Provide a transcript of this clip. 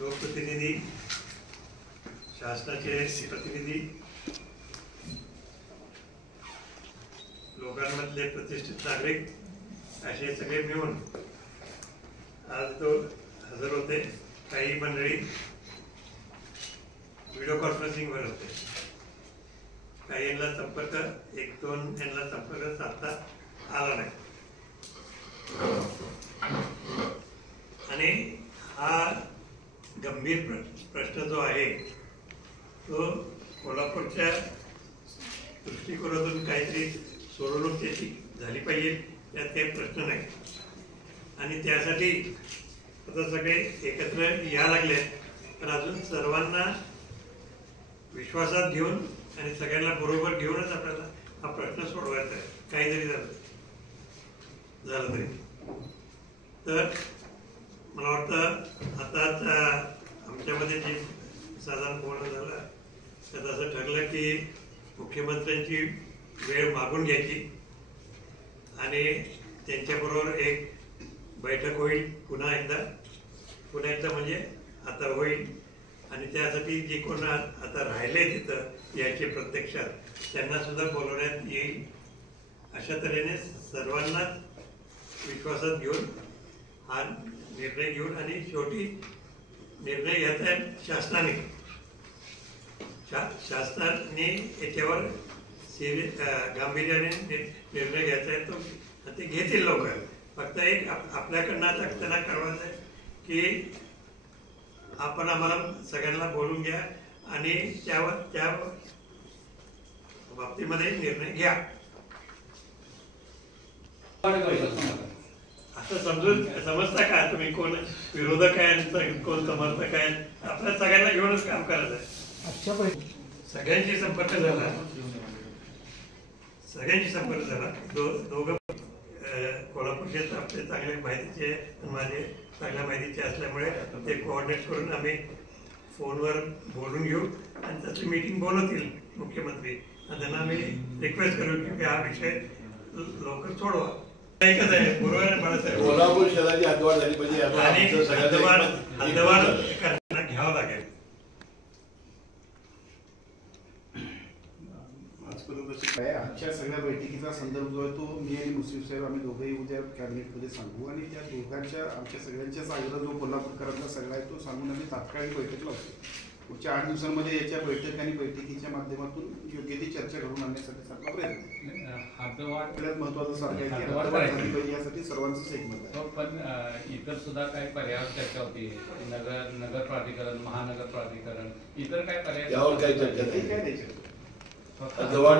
लोकप्रतिनिधी, शासनाचे प्रतिनिधी, लोकांमधले प्रतिष्ठित नागरिक असे सगळे मिळून आज तो हजर होते. काही मंडळी व्हिडिओ कॉन्फरन्सिंगवर होते. काही यांना संपर्क, एक दोन यांना संपर्क साधता आला नाही. आणि हा गंभीर प्रश्न जो आहे तो कोल्हापूरच्या दृष्टिकोनातून काहीतरी सोडवणूक त्याची झाली पाहिजे, त्यात काही प्रश्न नाही. आणि त्यासाठी आता सगळे एकत्र या लागले, पण अजून सर्वांना विश्वासात घेऊन आणि सगळ्यांना बरोबर घेऊनच आपल्याला हा प्रश्न सोडवायचा आहे, काही जरी झालं तरी. तर मला वाटतं आता आमच्यामध्ये जे साधारण बोलणं झालं त्यात असं ठरलं की मुख्यमंत्र्यांची वेळ मागून घ्यायची आणि त्यांच्याबरोबर एक बैठक होईल. पुन्हा एकदा म्हणजे आता होईल. आणि त्यासाठी जे कोण आता राहिले तिथं यायचे प्रत्यक्षात त्यांना सुद्धा बोलवण्यात येईल. अशा तऱ्हेने सर्वांना विश्वासात घेऊन हा निर्णय घेऊन आणि शेवटी निर्णय घ्यायचा शासनाने. शासनाने याच्यावर गांभीर्याने निर्णय घ्यायचा आहे तो ते घेतील लवकर. फक्त एक आपल्याकडनं आता त्यांना कळवायचं आहे की आपण आम्हाला सगळ्यांना बोलून घ्या आणि त्या बाबतीमध्ये निर्णय घ्या असं समजता का तुम्ही? कोण विरोधक आहे, कोण समर्थक आहे? आपल्या सगळ्यांना घेऊनच काम करायचं आहे. सगळ्यांशी संपर्क झाला. दोघं कोल्हापूरचे आपले चांगले माहितीचे, माझे चांगल्या माहितीचे असल्यामुळे ते कोऑर्डिनेट करून आम्ही फोनवर बोलून घेऊ आणि त्याची मीटिंग बोलवतील मुख्यमंत्री. त्यांना आम्ही रिक्वेस्ट करू की हा विषय लवकर सोडवा. एकच आहे, बरोबर आहे बाळासाहेब? कोल्हापूर शहराची हद्दवाढ झाली पाहिजे आणि हद्दवाढ घ्यावं लागेल. आजच्या सगळ्या बैठकीचा संदर्भ जो आहे तो मी आणि मुश्रीफ साहेब आम्ही दोघेही उद्या कॅबिनेटमध्ये सांगू आणि त्या दोघांच्या आमच्या सगळ्यांच्याच आग्रह जो कोल्हापूरकरांचा सगळा आहे तो सांगून आम्ही तात्काळ बैठक लावतो. पुढच्या 8 दिवसांमध्ये याच्या बैठक आणि बैठकीच्या माध्यमातून योग्य ती चर्चा घडून आणण्यासाठी सारखा प्रयत्न. सगळ्यात महत्वाचं सारखं आहे की यासाठी सर्वांचं सहमत आहे. पण इतर सुद्धा काही पर्याय चर्चा होती. नगर प्राधिकरण, महानगर प्राधिकरण, इतर काय पर्याय यावर काही चर्चा नाही. काय द्यायचं हद्दवाढ